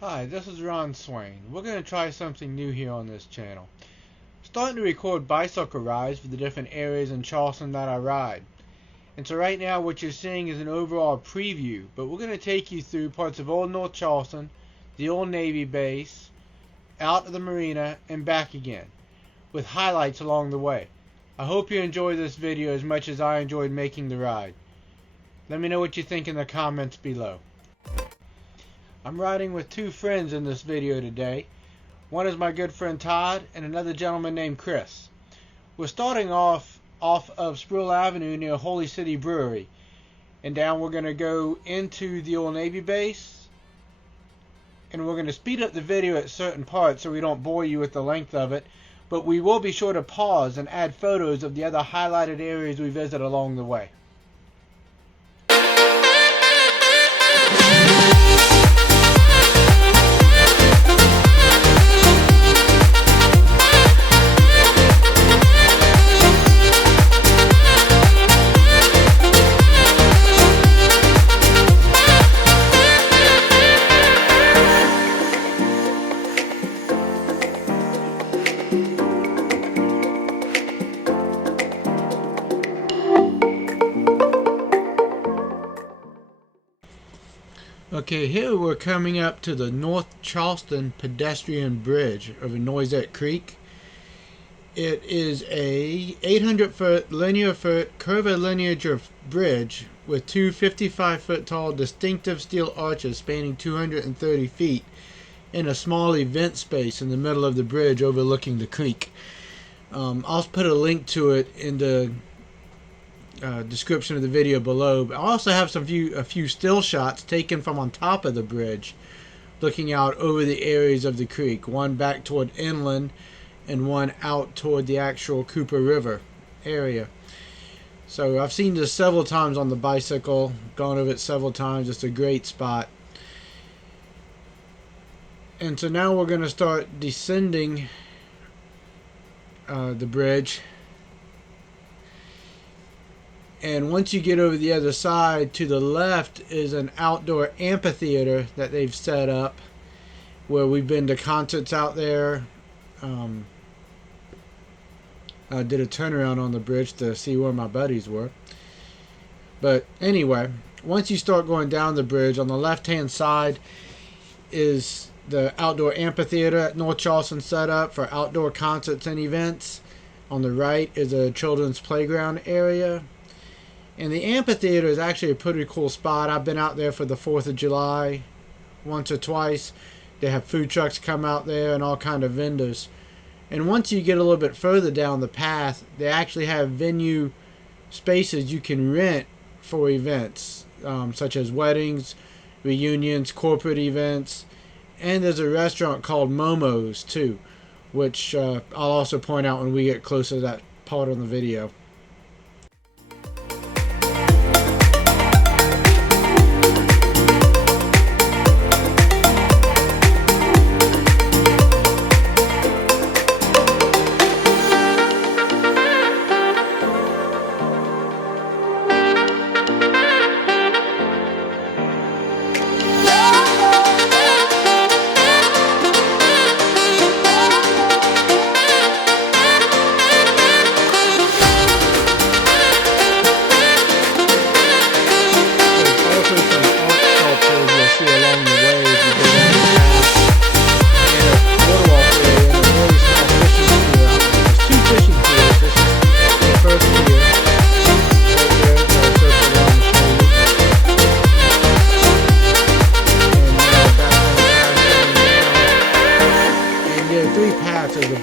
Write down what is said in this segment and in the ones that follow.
Hi, this is Ron Swain. We're going to try something new here on this channel. Starting to record bicycle rides for the different areas in Charleston that I ride. And so right now what you're seeing is an overall preview, but we're going to take you through parts of Old North Charleston, the old Navy base, out of the marina, and back again, with highlights along the way. I hope you enjoy this video as much as I enjoyed making the ride. Let me know what you think in the comments below. I'm riding with two friends in this video today. One is my good friend Todd and another gentleman named Chris. We're starting off of Sproul Avenue near Holy City Brewery, and down we're going to go into the old Navy base, and we're going to speed up the video at certain parts so we don't bore you with the length of it, but we will be sure to pause and add photos of the other highlighted areas we visit along the way. Okay, here we're coming up to the North Charleston Pedestrian Bridge over Noisette Creek. It is a 800-foot linear-foot curvilinear bridge with two 55-foot tall distinctive steel arches spanning 230 feet in a small event space in the middle of the bridge overlooking the creek. I'll put a link to it in the description of the video below. But I also have a few still shots taken from on top of the bridge looking out over the areas of the creek, one back toward inland and one out toward the actual Copper River area. So I've seen this several times on the bicycle, gone over it several times. It's a great spot. And so now we're going to start descending the bridge. And once you get over the other side, to the left is an outdoor amphitheater that they've set up where we've been to concerts out there. I did a turnaround on the bridge to see where my buddies were. But anyway, once you start going down the bridge, on the left-hand side is the outdoor amphitheater at North Charleston set up for outdoor concerts and events. On the right is a children's playground area. And the amphitheater is actually a pretty cool spot. I've been out there for the 4th of July once or twice. They have food trucks come out there and all kind of vendors. And once you get a little bit further down the path, they actually have venue spaces you can rent for events, such as weddings, reunions, corporate events. And there's a restaurant called Momo's too, which I'll also point out when we get closer to that part on the video.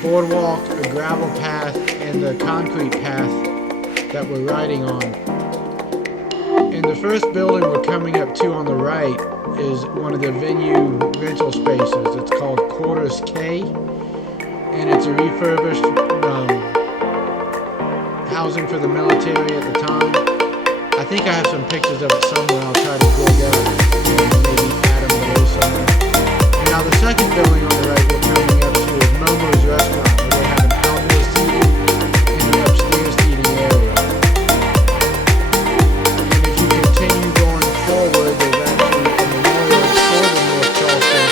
Boardwalk, a gravel path, and the concrete path that we're riding on. And the first building we're coming up to on the right is one of the venue rental spaces. It's called Quarters K, and it's a refurbished housing for the military at the time. I think I have some pictures of it somewhere. I'll try to dig out and maybe add them below somewhere. And now the second building on the right we're coming up to is Momo's Restaurant, where they have an outdoor seating and an upstairs seating area. And if you continue going forward, there's actually a memorial for the North Charleston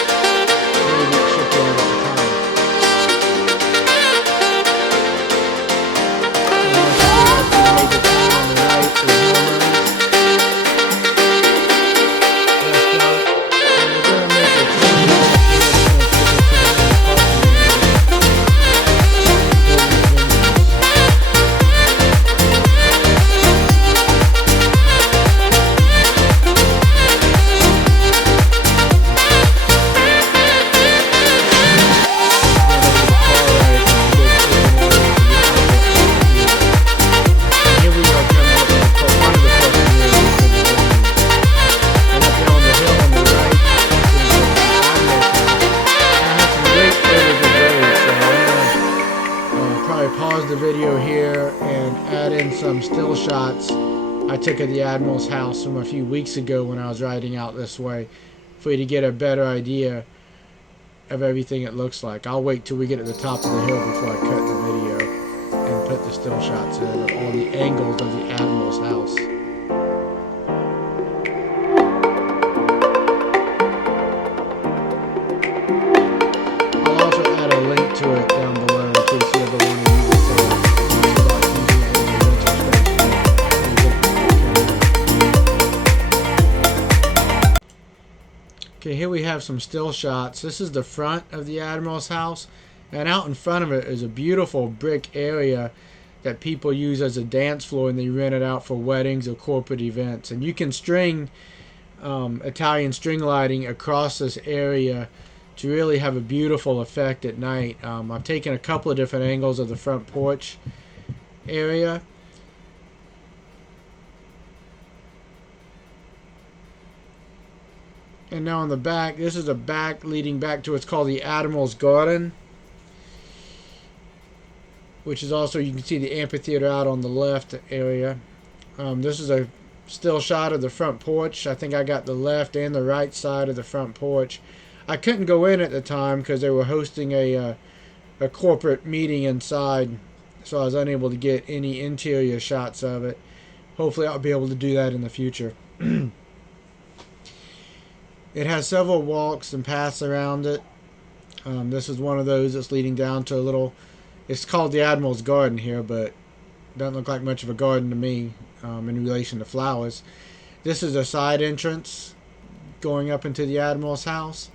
video here and add in some still shots I took of the Admiral's house from a few weeks ago when I was riding out this way, for you to get a better idea of everything it looks like. I'll wait till we get at the top of the hill before I cut the video and put the still shots in of all the angles of the Admiral's house. I'll also add a link to it down below in case you ever want to use it for Okay, here we have some still shots. This is the front of the Admiral's house, and out in front of it is a beautiful brick area that people use as a dance floor, and they rent it out for weddings or corporate events. And you can string Italian string lighting across this area to really have a beautiful effect at night. I've taken a couple of different angles of the front porch area. And now on the back, this is a back leading back to what's called the Admiral's Garden, which is also, you can see the amphitheater out on the left area. This is a still shot of the front porch. I think I got the left and the right side of the front porch. I couldn't go in at the time because they were hosting a corporate meeting inside, so I was unable to get any interior shots of it. Hopefully I'll be able to do that in the future. It has several walks and paths around it. This is one of those that's leading down to a little, it's called the Admiral's Garden here, but doesn't look like much of a garden to me in relation to flowers. This is a side entrance going up into the Admiral's house.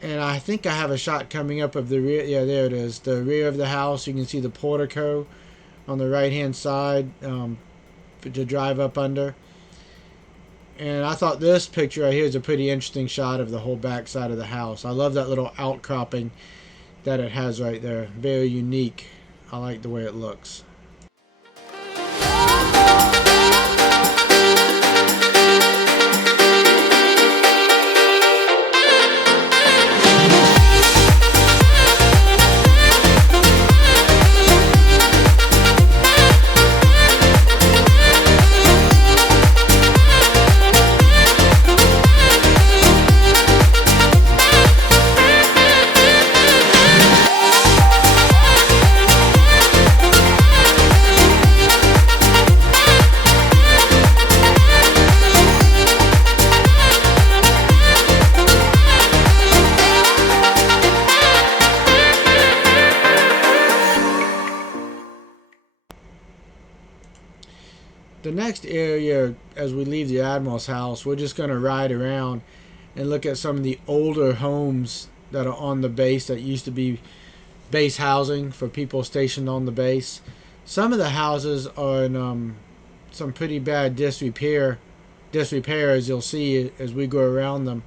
And I think I have a shot coming up of the rear. Yeah, there it is. The rear of the house. You can see the portico on the right hand side to drive up under. And I thought this picture right here is a pretty interesting shot of the whole back side of the house. I love that little outcropping that it has right there. Very unique. I like the way it looks. The next area, as we leave the Admiral's house, we're just going to ride around and look at some of the older homes that are on the base that used to be base housing for people stationed on the base. Some of the houses are in some pretty bad disrepair, as you'll see as we go around them.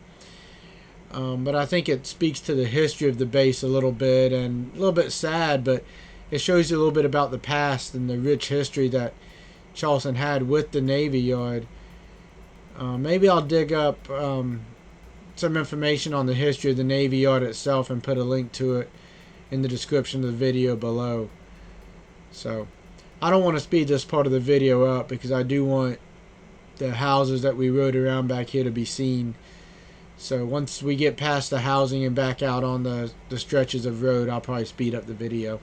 But I think it speaks to the history of the base a little bit, and a little bit sad, but it shows you a little bit about the past and the rich history that Charleston had with the Navy Yard. Maybe I'll dig up some information on the history of the Navy Yard itself and put a link to it in the description of the video below. So I don't want to speed this part of the video up because I do want the houses that we rode around back here to be seen. So once we get past the housing and back out on the stretches of road, I'll probably speed up the video.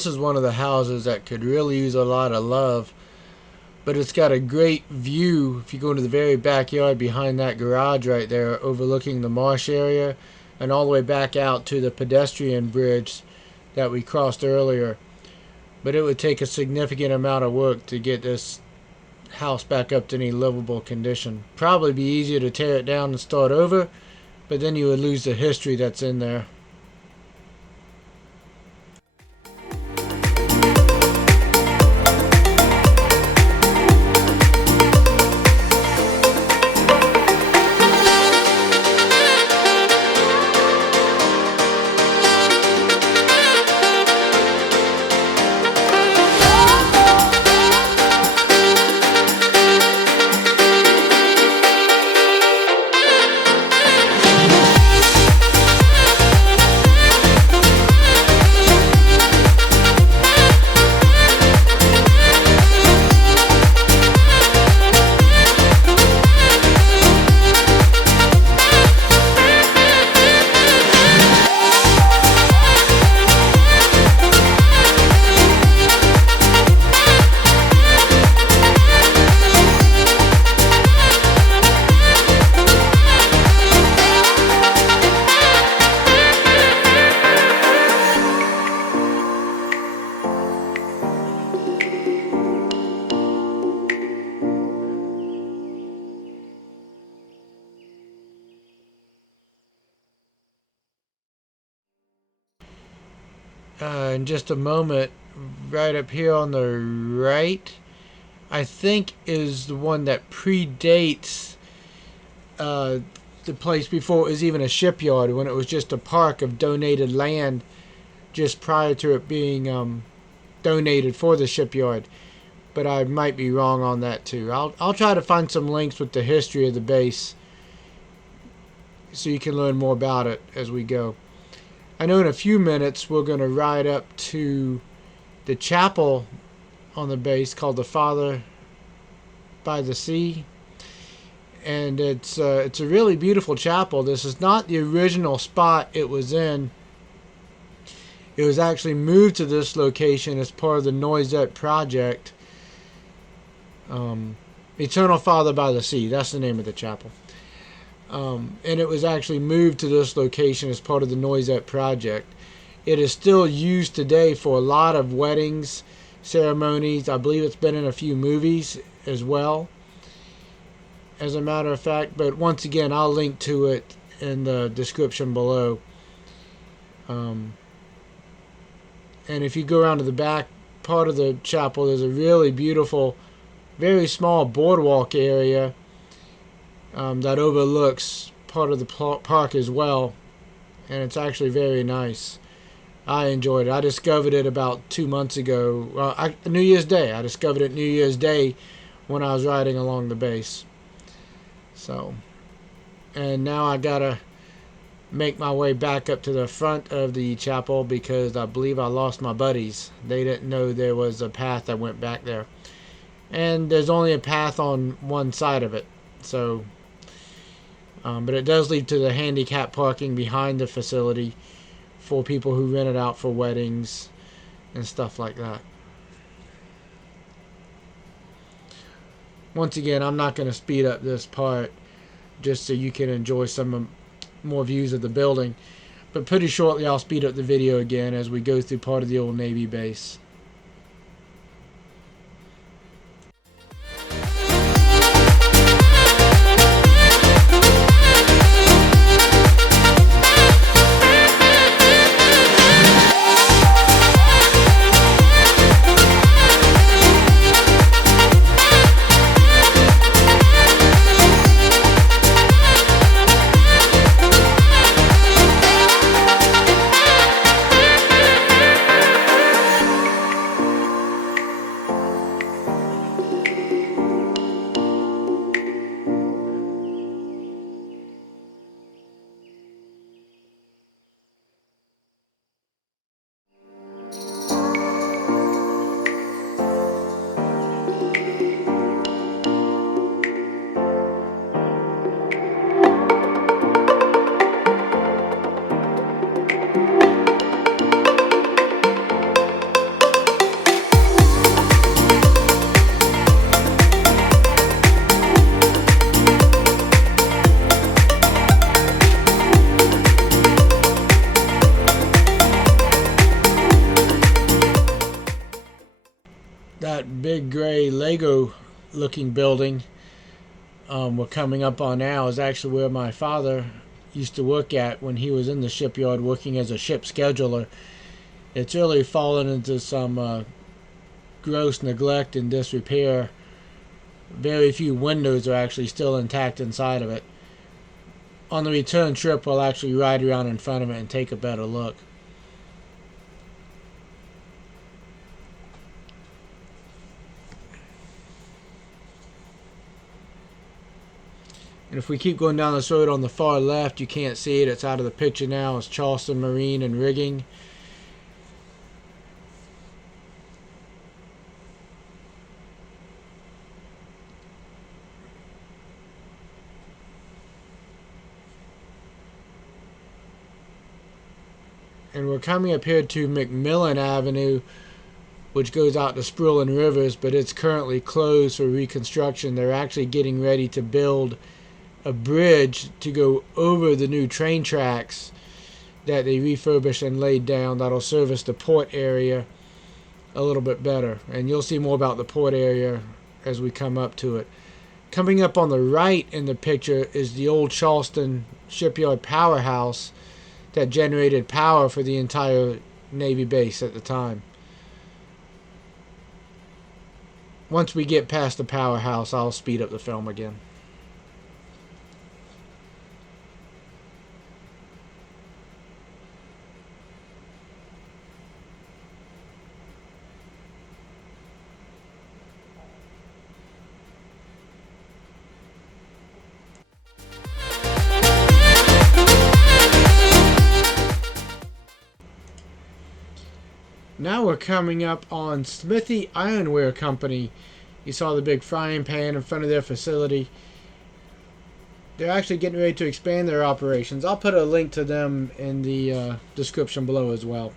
this is one of the houses that could really use a lot of love. But it's got a great view if you go into the very backyard behind that garage right there, overlooking the marsh area, and all the way back out to the pedestrian bridge that we crossed earlier. But it would take a significant amount of work to get this house back up to any livable condition. Probably be easier to tear it down and start over, but then you would lose the history that's in there. In just a moment, right up here on the right, I think is the one that predates the place before it was even a shipyard, when it was just a park of donated land just prior to it being donated for the shipyard. But I might be wrong on that too. I'll try to find some links with the history of the base so you can learn more about it as we go. I know in a few minutes we're going to ride up to the chapel on the base called the Father by the Sea, and it's a really beautiful chapel. This is not the original spot it was in. It was actually moved to this location as part of the Noisette project. Eternal Father by the Sea, that's the name of the chapel. And it was actually moved to this location as part of the Noisette project. It is still used today for a lot of weddings, ceremonies. I believe it's been in a few movies as well, as a matter of fact. But once again, I'll link to it in the description below. And if you go around to the back part of the chapel, there's a really beautiful, very small boardwalk area that overlooks part of the park as well, and it's actually very nice. I enjoyed it. I discovered it about 2 months ago, New Year's Day. I discovered it New Year's Day when I was riding along the base. So, and now I gotta make my way back up to the front of the chapel because I believe I lost my buddies. They didn't know there was a path that went back there, and there's only a path on one side of it. So but it does lead to the handicap parking behind the facility for people who rent it out for weddings and stuff like that. Once again, I'm not going to speed up this part just so you can enjoy some more views of the building, but pretty shortly I'll speed up the video again as we go through part of the old Navy base. Lego looking building we're coming up on now is actually where my father used to work at when he was in the shipyard working as a ship scheduler. It's really fallen into some gross neglect and disrepair. Very few windows are actually still intact inside of it. On the return trip, we'll actually ride around in front of it and take a better look. And if we keep going down this road on the far left, you can't see it. It's out of the picture now. It's Charleston Marine and Rigging. And we're coming up here to McMillan Avenue, which goes out to Spruill Rivers, but it's currently closed for reconstruction. They're actually getting ready to build a bridge to go over the new train tracks that they refurbished and laid down that'll service the port area a little bit better. And you'll see more about the port area as we come up to it. Coming up on the right in the picture is the old Charleston shipyard powerhouse that generated power for the entire Navy base at the time. Once we get past the powerhouse, I'll speed up the film again. Now we're coming up on Smithy Ironware Company. You saw the big frying pan in front of their facility. They're actually getting ready to expand their operations. I'll put a link to them in the description below as well.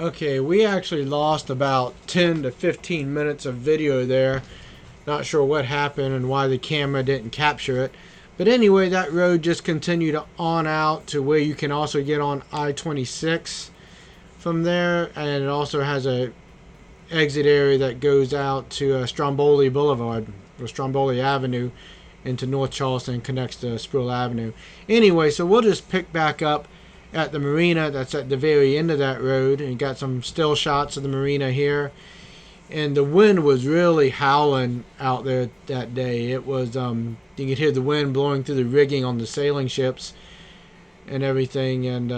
Okay, we actually lost about 10 to 15 minutes of video there. Not sure what happened and why the camera didn't capture it. But anyway, that road just continued on out to where you can also get on I-26 from there. And it also has a exit area that goes out to Stromboli Boulevard, or Stromboli Avenue, into North Charleston and connects to Spruill Avenue. Anyway, so we'll just pick back up at the marina that's at the very end of that road, and you got some still shots of the marina here. And the wind was really howling out there that day. It was you could hear the wind blowing through the rigging on the sailing ships and everything. And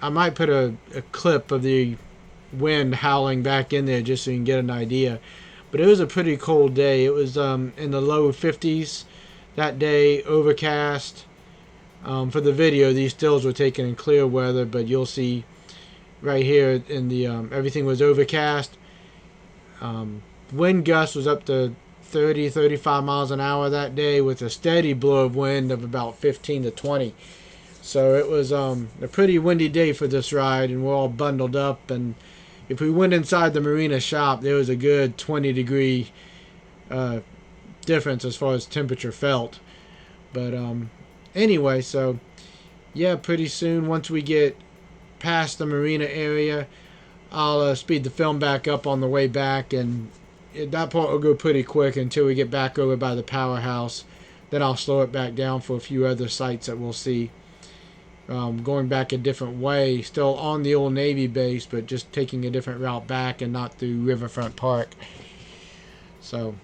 I might put a clip of the wind howling back in there just so you can get an idea. But it was a pretty cold day. It was in the low 50s that day, overcast. For the video, these stills were taken in clear weather, but you'll see right here in the everything was overcast. Wind gust was up to 30-35 miles an hour that day, with a steady blow of wind of about 15 to 20. So it was a pretty windy day for this ride, and we're all bundled up. And if we went inside the marina shop, there was a good 20-degree difference as far as temperature felt. But anyway, so yeah, pretty soon, once we get past the marina area, I'll speed the film back up on the way back, and at that point will go pretty quick until we get back over by the powerhouse. Then I'll slow it back down for a few other sites that we'll see. Going back a different way, still on the old Navy base, but just taking a different route back and not through Riverfront Park. So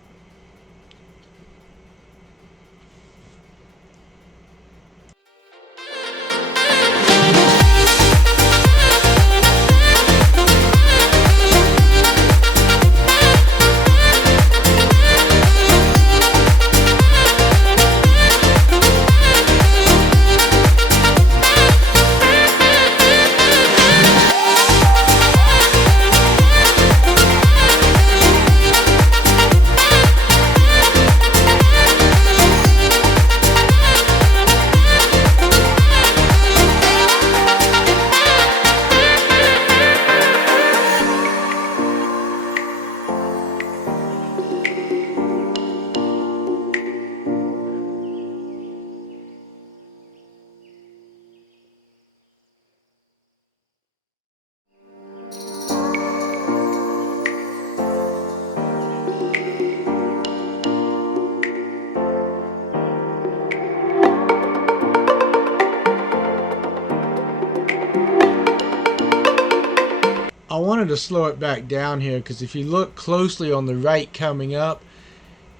to slow it back down here because if you look closely on the right coming up,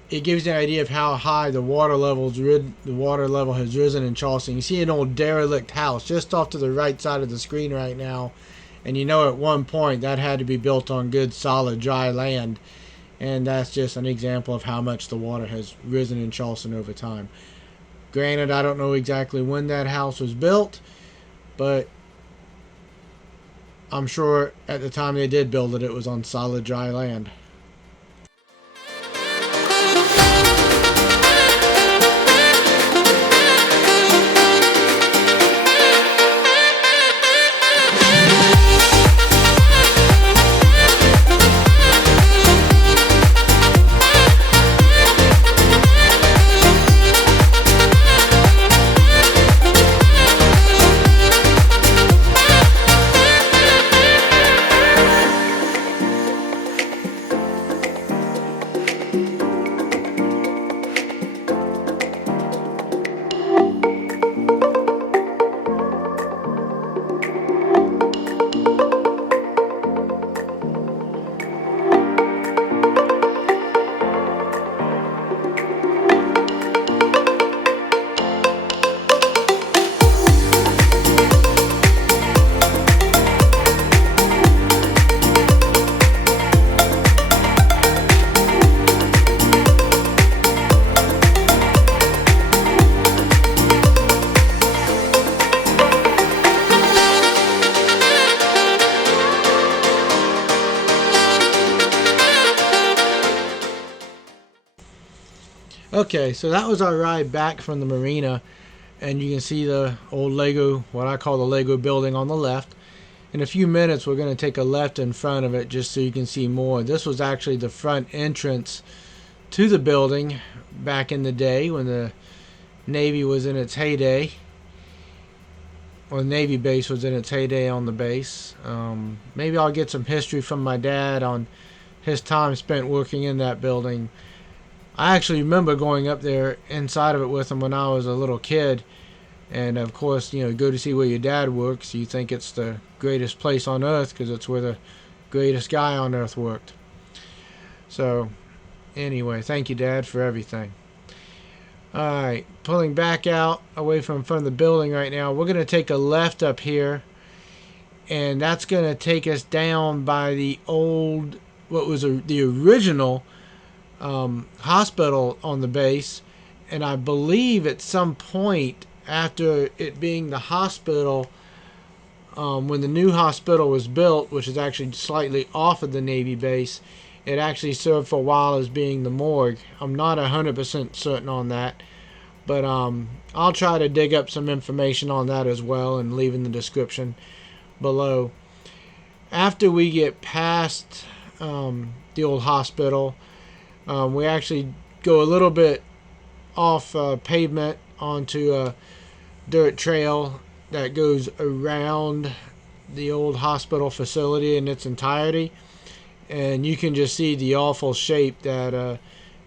it gives you an idea of how high the water level has risen in Charleston. You see an old derelict house just off to the right side of the screen right now, and you know at one point that had to be built on good solid dry land, and that's just an example of how much the water has risen in Charleston over time. Granted, I don't know exactly when that house was built, but I'm sure at the time they did build it, it was on solid dry land. Okay, so that was our ride back from the marina, and you can see the old Lego, what I call the Lego building on the left. In a few minutes we're going to take a left in front of it just so you can see more. This was actually the front entrance to the building back in the day when the Navy was in its heyday, or the Navy base was in its heyday on the base. Maybe I'll get some history from my dad on his time spent working in that building. I actually remember going up there inside of it with him when I was a little kid, and of course, you know, go to see where your dad works. You think it's the greatest place on earth because it's where the greatest guy on earth worked. So anyway, thank you, Dad, for everything. Alright, pulling back out away from in front of the building right now, we're going to take a left up here, and that's going to take us down by the old, what was the original hospital on the base. And I believe at some point after it being the hospital, when the new hospital was built, which is actually slightly off of the Navy base, it actually served for a while as being the morgue. I'm not 100% certain on that, but I'll try to dig up some information on that as well and leave in the description below. After we get past the old hospital, we actually go a little bit off pavement onto a dirt trail that goes around the old hospital facility in its entirety, and you can just see the awful shape that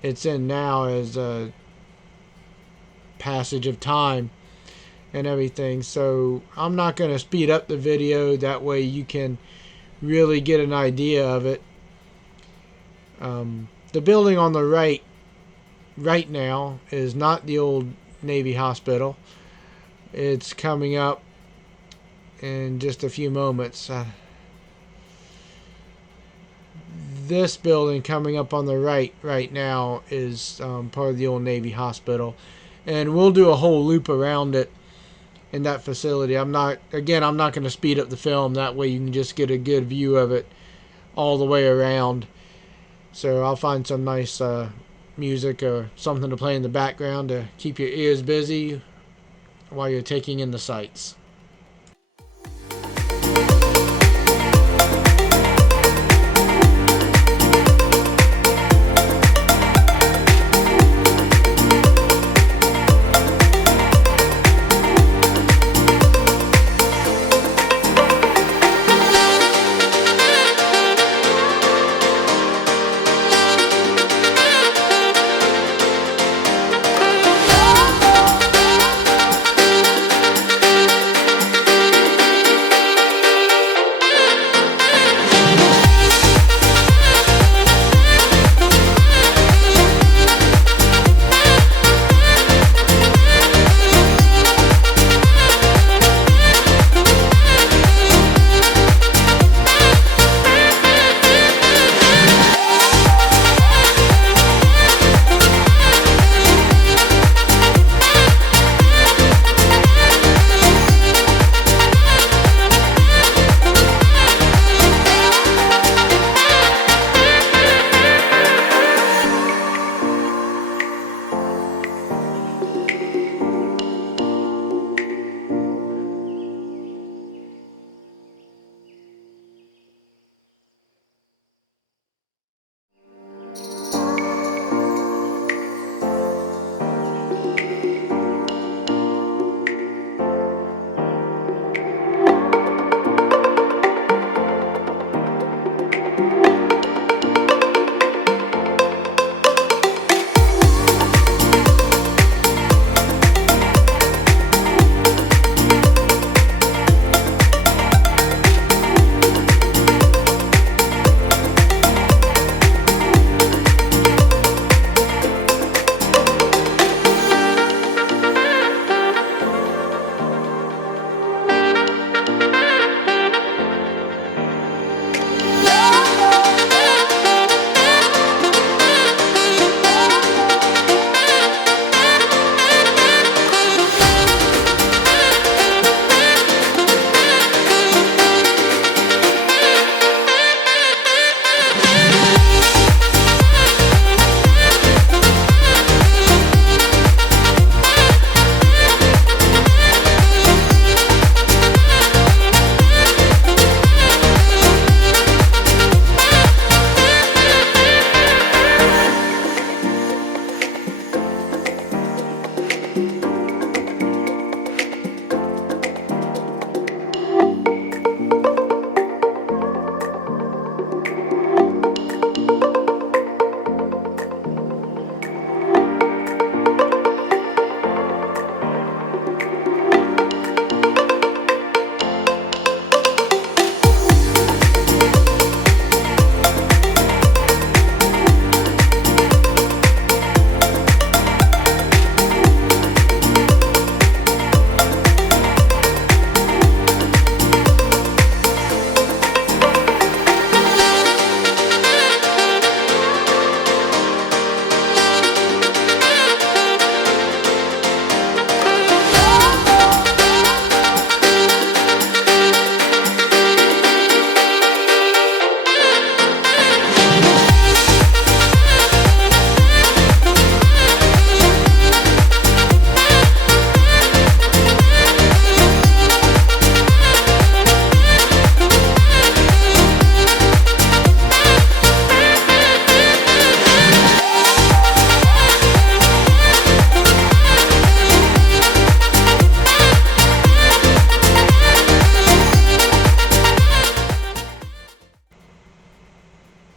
it's in now as a passage of time and everything. So I'm not going to speed up the video, that way you can really get an idea of it. The building on the right now is not the old Navy hospital. It's coming up in just a few moments. This building coming up on the right now is part of the old Navy hospital, and we'll do a whole loop around it in that facility. I'm not going to speed up the film, that way you can just get a good view of it all the way around. So I'll find some nice music or something to play in the background to keep your ears busy while you're taking in the sights.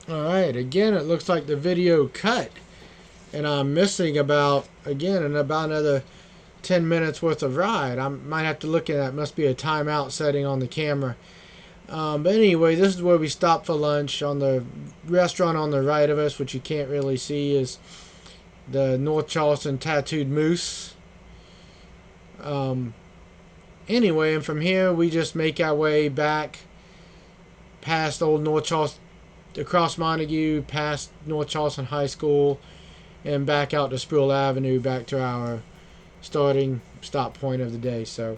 Alright, again it looks like the video cut, and I'm missing about another 10 minutes worth of ride. I might have to look at that. Must be a timeout setting on the camera. But anyway, this is where we stopped for lunch. On the restaurant on the right of us, which you can't really see, is the North Charleston Tattooed Moose. Anyway, and from here we just make our way back past old North Charleston, across Montague, past North Charleston High School, and back out to Sproul Avenue, back to our starting stop point of the day. So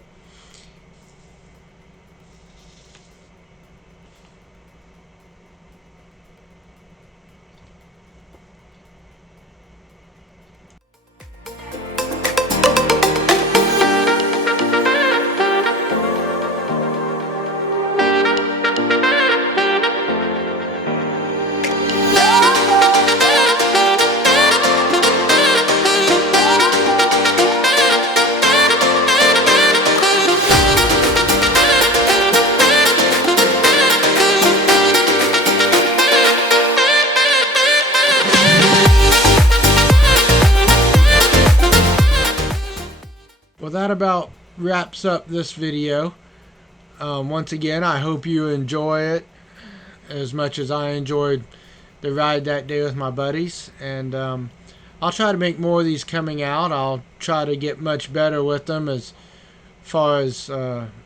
well, that about wraps up this video. Once again, I hope you enjoy it as much as I enjoyed the ride that day with my buddies. And I'll try to make more of these coming out. I'll try to get much better with them as far as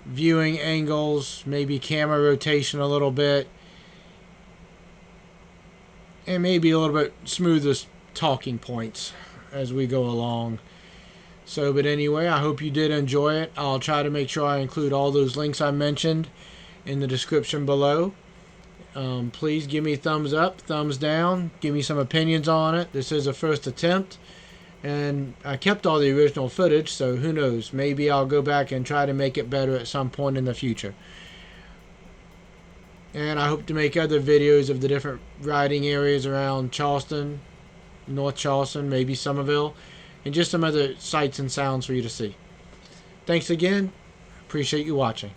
viewing angles, maybe camera rotation a little bit, and maybe a little bit smoother talking points as we go along. So, but anyway, I hope you did enjoy it. I'll try to make sure I include all those links I mentioned in the description below. Please give me a thumbs up, thumbs down, give me some opinions on it. This is a first attempt, and I kept all the original footage, so who knows, maybe I'll go back and try to make it better at some point in the future. And I hope to make other videos of the different riding areas around Charleston, North Charleston, maybe Somerville, and just some other sights and sounds for you to see. Thanks again. Appreciate you watching.